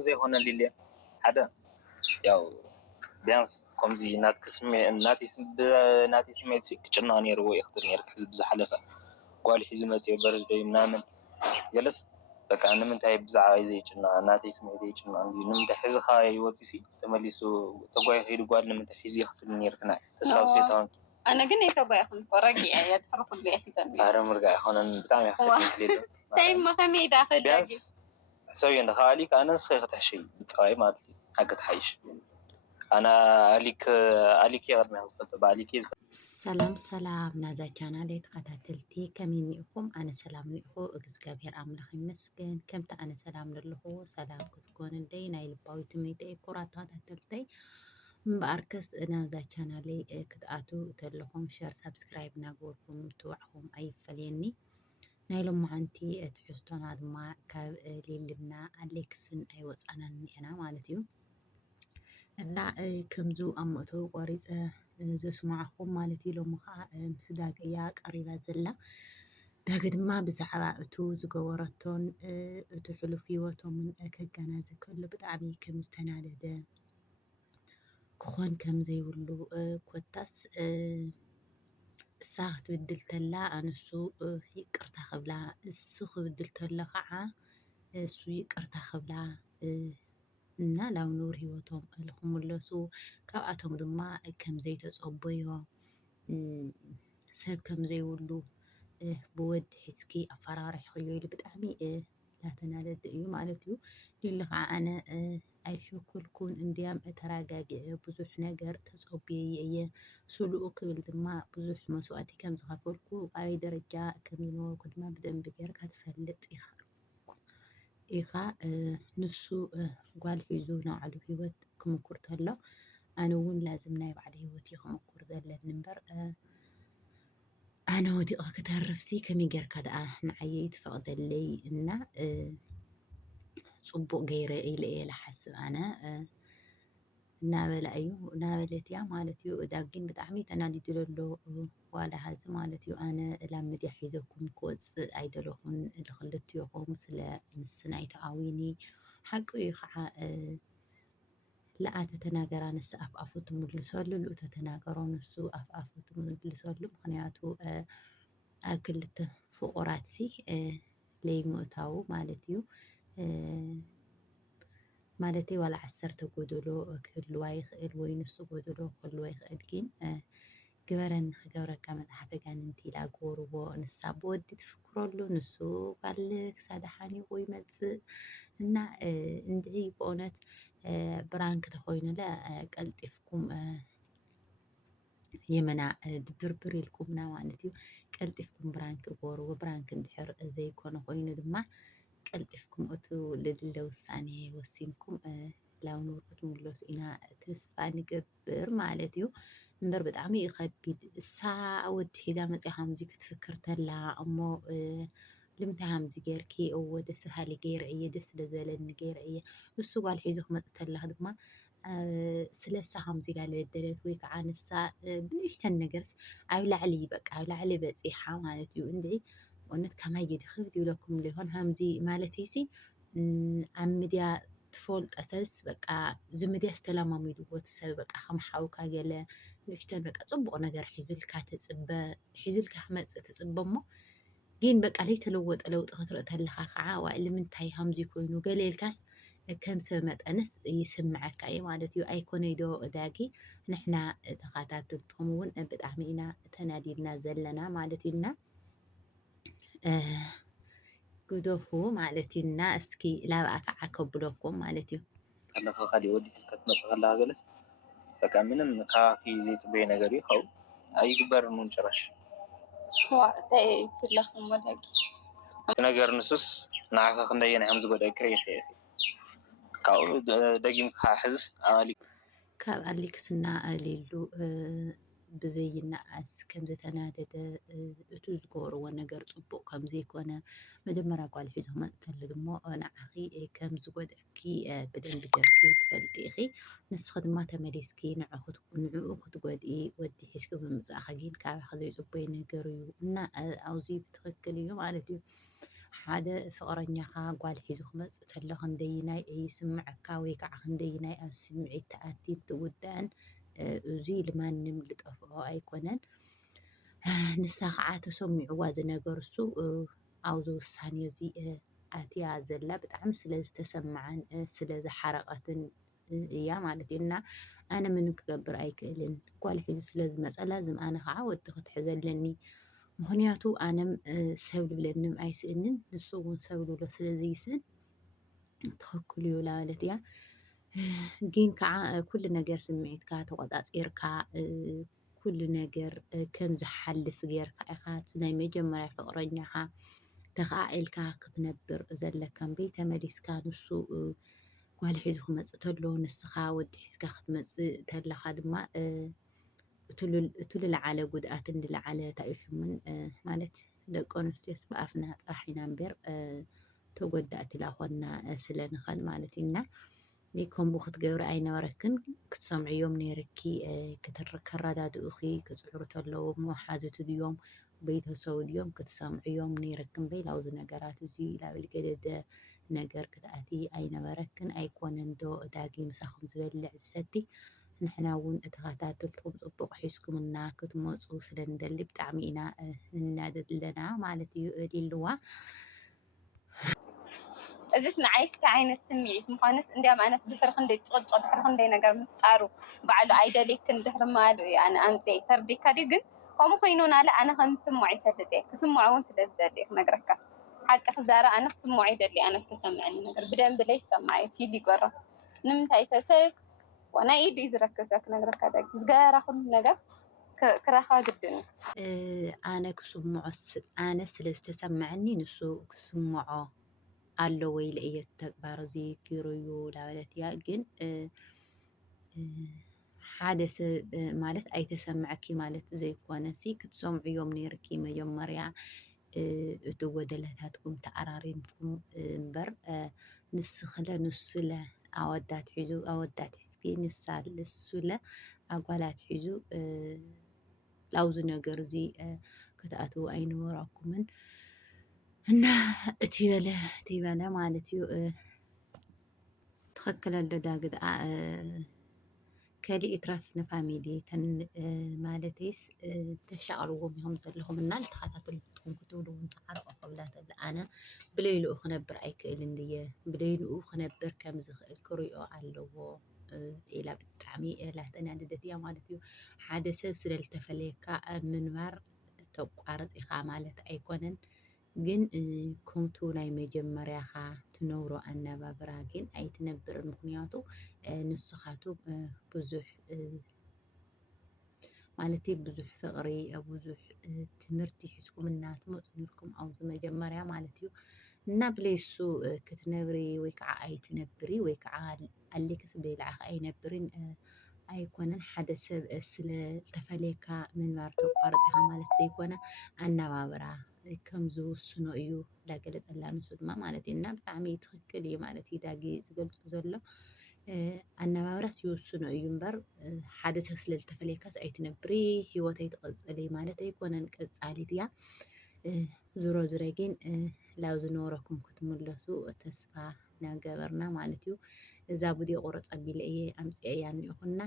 زي هون اللي حدا ياو بيانس كمزي ناتي سميت سي كنا نيرو يختار نيرك حزب زحلفه قال حزب ما سي برز بي منامن جلس بك انا من تاي بزعاي زي كنا ناتي سميت زي كنا من تحز خاي وتسي تملسو تقوي هيد قال من تحز يختار نيرك ناي تساو سيتان انا قلنا يكبا يكون فرقي يا تحرق اللي احسن ارا مرقا هون بتاع يختار تاي ما خمي داخل بيانس سوي انا خالي كان سخيخ تحشي بتقاي مالتي حق تحيش أنا عليك يا غرنا عليك ሰላም ናዛ ቻናል ተከታተልቲ ከሚኒኹም ኣነ ሰላም ኒኹ እግዚአብሔር ኣምላኽ ይመስገን ከምታ ኣነ ሰላም ንለኹ ሰላም ክትኮን እንደይ ናይ ልባዊ ትምኒተይ ኩራት ተከታተልተይ እምበኣርከስ ናዛ ቻናል ክትኣቱ ተለኹም ሼር ሰብስክራይብ ናገርኩም ትውዕኹም ኣይፈልየኒ ናይ ሎማዓንቲ ትሕዝቶና ድማ ካብ ሊልና ኣሌክስን ኣይወፃናን ኒአና ማለት እዩ እና ከምዙ ኣመቶ ቆሪፀ ዘስማዕኹም ማለት ኢሎም ከዓ ምስ ዳግያ ቀሪባ ዘላ ዳግ ድማ ብዛዕባ እቱ ዝገበረቶን እቱ ሕሉፍ ሂወቶምን ከገናዝብ ከሎ ብጣዕሚ ከም ዝተናደደ ክኾን ከም ዘይብሉ ኮታስ እሳ ክትብድል ተላ ኣንሱ ይቅርታ ክብላ እሱ ክብድል ተሎ ከዓ እሱ ይቅርታ ክብላ እና ላው ኑር ሂወቶም ልክምለሱ ካብኣቶም ድማ ከም ዘይተፀበዮ ሰብ ከም ዘይብሉ ብወዲ ሕዝኪ ኣፈራርሕዮ ኢሉ ብጣዕሚ ላተናደደ እዩ ማለት እዩ ሊሊ ከዓ ኣነ ኣይሸኩልኩን እንዲያም ተረጋጊዐ ብዙሕ ነገር ተፀብየ እየ ስሉኡ ክብል ድማ ብዙሕ መስዋዕቲ ከም ዝኸፈልኩ ኣብ ደረጃ ከም ዝነበርኩ ድማ ብደንቢ ጌርካ ትፈልጥ ኢኻ ንሱ ጓል ሒዙ ናዕሉ ሂወት ክምኩር ተሎ ኣነ እውን ላዝም ናይ ባዕሊ ሂወት ክምኩር ዘለኒ እምበር ኣነ ወዲቐ ክተርፍሲ ከመይ ጌርካ ደኣ ንዓየይ ትፈቅደለይ እና ፅቡቅ ገይረ ኢለ እየ ዝሓስብ ኣነ እናበላ እዩ እናበለት እያ ማለት እዩ ዳግን ብጣዕሚ ተናዲዱ ዘሎ ዋላ ሃዚ ማለት እዩ ኣነ ላብ ሚድያ ሒዘኩም ክወፅእ ኣይደለኹን ንክልትዮኹም ስለ ምስናይ ተኣዊኒ ሓቂ እዩ ከዓ ለኣተ ተናገራ ንስ ኣፍ ኣፉ ትምልሰሉ ልኡ ተተናገሮ ንሱ ኣፍ ኣፉ ትምልሰሉ ምክንያቱ ኣብ ክልተ ፍቁራትሲ ለይምእታው ማለት እዩ ማለተይ ዋላ 10 ጎደሎ ክህልዋ ይኽእል ወይ ንሱ ጎደሎ ክህልዋ ይኽእል ግን ግበረን ክገብረካ መፅሓፈ ጋንንቲ ኢላ ገርዎ ንሳ ብወዲ ትፍክረሉ ንሱ ቃል ክሳዳ ሓኒቑ ይመፅእ እና እንድዒ ብእውነት ብራንክ ተኮይኑለ ቀልጢፍኩም የመና ድብርብር ኢልኩምና ማለት እዩ ቀልጢፍኩም ብራንክ ገርዎ ብራንክ እንድሕር ዘይኮነ ኮይኑ ድማ ቀልጢፍኩም እቱ ልድለ ውሳኔ ወሲንኩም ላው ኑር ክትምለሱ ኢና ተስፋ ንገብር ማለት እዩ እምበር ብጣዕሚ ይከቢድ እሳ ወዲ ሒዛ መፅያ ከምዚ ክትፍክር ተላ እሞ ልምንታይ ከምዚ ጌርኪ እወ ደስ በሃሊ ገይረ እየ ደስ ስለዘበለኒ ገይረ እየ እሱ ጓል ሒዙ ክመፅእ ተላ ድማ ስለሳ ከምዚ ኢላ ልበደለት ወይ ከዓ ንሳ ብንእሽተን ነገርስ ኣብ ላዕሊ በቃ ኣብ ላዕሊ በፂሓ ማለት እዩ እንድዒ እውነት ከማይ ጌዲ ክብድ ይብለኩም ይሆን ከምዚ ማለት ሲ ኣብ ሚድያ ትፈልጦ ሰብስ በቃ ዝምድያ ዝተለማሚድዎ ሰብ በቃ ከም ሓውካ ገለ ንእሽተን በቃ ፅቡቅ ነገር ሒዙልካ ክመፅእ ትፅበ እሞ ግን በቃ ለይተለወጠ ለውጢ ክትርኢ ተለካ ከዓ ዋዕሊ ምንታይ ከምዚ ኮይኑ ገለ ኢልካስ ከም ሰብ መጠንስ ይስምዓካ እዩ ማለት እዩ ኣይኮነይ ዶ ዳጊ ንሕና ተኸታተልትኩም እውን ብጣዕሚ ኢና ተናዲድና ዘለና ማለት እዩና ጉዶፉ ማለት እዩና እስኪ ላብኣ ከዓ ከብለኩም ማለት እዩ ኣለፈ ካሊእ ወዲ ስከት መፅኸላ ገለስ በቃ ምንም ካፊ ዘይፅበየ ነገር እዩ ካው ኣይግበርን እውን ጭራሽ ዋዕታይ ትለኹም ወላቂ ነገር ንሱስ ንዓኸ ክንደየና ከም ዝጎዳይ ክሪእኸ ካብኡ ደጊምካ ሕዝ ካብ ኣሌክስና ሊሉ ብዘይናኣስ ከም ዝተናደደ እቱ ዝገበርዎ ነገር ፅቡቅ ከም ዘይኮነ መጀመርያ ጓል ሒዙ ክመፅእ ተሎ ድሞ ንዓኺ ከም ዝጎድኣኪ ብደንቢ ጌርኪ ትፈልጢ ኢኺ ንስኺ ድማ ተመሊስኪ ንዕኡ ክትጎድኢ ወዲ ሒዝኪ ብምምፃእኻ ግን ካብኻ ዘይፅበዮ ነገር እዩ እና ኣብዚ ብትክክል እዩ ማለት እዩ ሓደ ፍቅረኛኻ ጓል ሒዙ ክመፅእ ተሎ ክንደይናይ ይስምዐካ ወይ ከዓ ክንደይናይ ኣብ ስምዒት ተኣቲን ትውዳእን እዙይ ንማንም ዝጠፍኦ ኣይኮነን። ንሳ ከዓ ተሰሚዕዋ ዝነገር እሱ ኣብዚ ውሳኔ እዚ ኣትያ ዘላ ብጣዕሚ ስለ ዝተሰማዓን ስለ ዝሓረቐትን እያ ማለት እዩ። እና ኣነ ምንም ክገብር ኣይክእልን ጓል ሒዙ ስለ ዝመፀላ ዝም ኣነ ከዓ ወዲ ክትሕዘለኒ ምክንያቱ ኣነም ሰብ ዝብለንም ኣይስእንን ንሱ እውን ሰብ ዝብሎ ስለዘይስእን ትኽክል እዩ ማለት እያ። ግን ከዓ ኩሉ ነገር ስምዒትካ ተቆፃፂርካ ኩሉ ነገር ከም ዝሓልፍ ጌርካ ኢኻ ናይ መጀመርያ ፍቅረኛኻ ተኻኢልካ ክትነብር ዘለካ እምበይ ተመሊስካ ንሱ ጓል ሒዙ ክመፅእ ተሎ ንስኻ ወዲ ሒዝካ ክትመፅእ ተለካ ድማ እቲ ዝለዓለ ጉድኣትን ዝለዓለ ታይሽሙን ማለት ደቂ ኣንስትዮስ ብኣፍና ጥራሕ ኢና እምበር ተጎዳእቲ ላኮና ስለ ንኽእል ማለት እዩ። እና ከምኡ ክትገብሪ ኣይነበረክን ክትሰምዕዮም ነይርኪ ከረዳድኡኺ ክፅዕሩ ተለዉ ሓዘቱ ድዮም ቤተሰቡ ድዮም ክትሰምዕዮም ነይርክን በይ ላውዚ ነገራት እዚ ላብል ገደደ ነገር ክትኣቲ ኣይነበረክን ኣይኮነን ዶ ዳጊ ምሳኹም ዝበልዕ ዝሰቲ ንሕና እውን ተኸታተልትኩም ፅቡቅ ሒዝኩምና ክትመፁ ስለንደሊ ብጣዕሚ ኢና ንናደድ ኣለና ማለት እዩ ሊልዋ። እዚስ ንዓይስቲ ዓይነት ስምዒት ምዃንስ እንዲያም ኣነስ ድሕሪ ክንደይ ጭቕጭቕ ድሕሪ ክንደይ ነገር ምፍጣሩ ባዕሉ ኣይደሊክን ድሕሪ ማሉ ኣነ ኣምፅአ ተርዲካ ድዩ ግን ከምኡ ኮይኑ ናለ ኣነ ከም ስሙዕ ይፈልጥ እየ ክስምዖ እውን ስለ ዝደሊ ክነግረካ ሓቂ ክዛረ ኣነ ክስምዖ ይደሊ ኣነ ዝተሰምዐኒ ነገር ብደንብ ለይ ሰማዕ ፊል ይጎሮ ንምንታይ ሰሰብ ዋናይ ኢድ እዩ ዝረክብ ክነግረካ ዳጊ ዝገራ ኩሉ ነገር ክረኻ ግድን ኣነ ክስምዖ ኣነ ስለ ዝተሰምዐኒ ንሱ ክስምዖ ኣሎ ወይ ለእየ ተግባር እዚ ገይሩ እዩ ላበለት እያ። ግን ሓደ ሰብ ማለት ኣይተሰምዐኪ ማለት ዘይኮነ ሲ ክትሰምዑ እዮም ነይርኪ መጀመርያ እቲ ወደላታትኩም ተኣራሪምኩም እምበር ንስኽለ ንሱለ ኣወዳት ሒዙ ኣወዳት ሒዝኪ ንሳል ንሱለ ኣጓላት ሒዙ ላውዚ ነገር እዚ ክትኣትዉ ኣይነበረኩምን። እና እቲ በለ ማለት እዩ ትኽክል ኣሎ ዳግ ድኣ ከሊእ ትረፍ ንፋሚሊ ማለትስ ተሻቅልዎም ኢኹም ዘለኹም እና ዝተኸታተልኩም ክትብሉ እውን ተዓርቆ ክብላ ተላ ኣነ ብለይልኡ ክነብር ኣይክእልን ድየ ብለይልኡ ክነብር ከም ዝኽእል ክሪኦ ኣለዎ ኢላ ብጣዕሚ ላተናደደት እያ ማለት እዩ። ሓደ ሰብ ስለልተፈለየካ ምንባር ተቋርጥ ኢኻ ማለት ኣይኮነን። ግን ከምቱ ናይ መጀመርያኻ ትነብሮ ኣነባብራ ግን ኣይትነብርን ምክንያቱ ንስኻቱ ብዙሕ ማለት ብዙሕ ፍቅሪ ብዙሕ ትምህርቲ ሒዝኩም እናትመፁ ነርኩም ኣብዚ መጀመርያ ማለት እዩ። እና ብለይሱ ክትነብሪ ወይ ከዓ ኣይትነብሪ ወይ ከዓ ኣሌክስ በይልዓኸ ኣይነብርን ኣይኮነን። ሓደ ሰብ ስለተፈለየካ ምንባር ተቋርፂ ኢኻ ማለት ዘይኮነ ኣነባብራ ከም ዝውስኖ እዩ ዳገለፀላ ንሱ ድማ ማለት እዩ። እና ብጣዕሚ ትኽክል እዩ ማለት እዩ ዳጊ ዝገልፁ ዘሎ ኣነባብራስ ይውስኖ እዩ እምበር ሓደ ሰብ ስለዝተፈለየካስ ኣይትነብሪ ሂወተይ ትቕፅሊ ማለት ኣይኮነን ቀፃሊት እያ። ዙሮ ዝረ ግን ላብ ዝነበረኩም ክትምለሱ ተስፋ ናገበርና ማለት እዩ። እዛ ቡድዮ ቁረፅ ኣቢለ እየ ኣምፅአ እያ እኒአኹና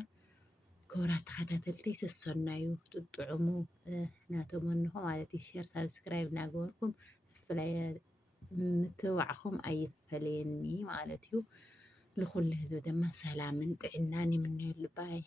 ክቡራት ተኸታተልተይ ስሰናዩ ጥጥዕሙ ናተመንኹ ማለት እዩ ሼር ሳብስክራይብ እናገበርኩም ብፍላይ ምትብባዕኹም ኣይፈለየኒ ማለት እዩ። ንኩሉ ህዝቢ ድማ ሰላምን ጥዕናን ይምነየሉ ባይ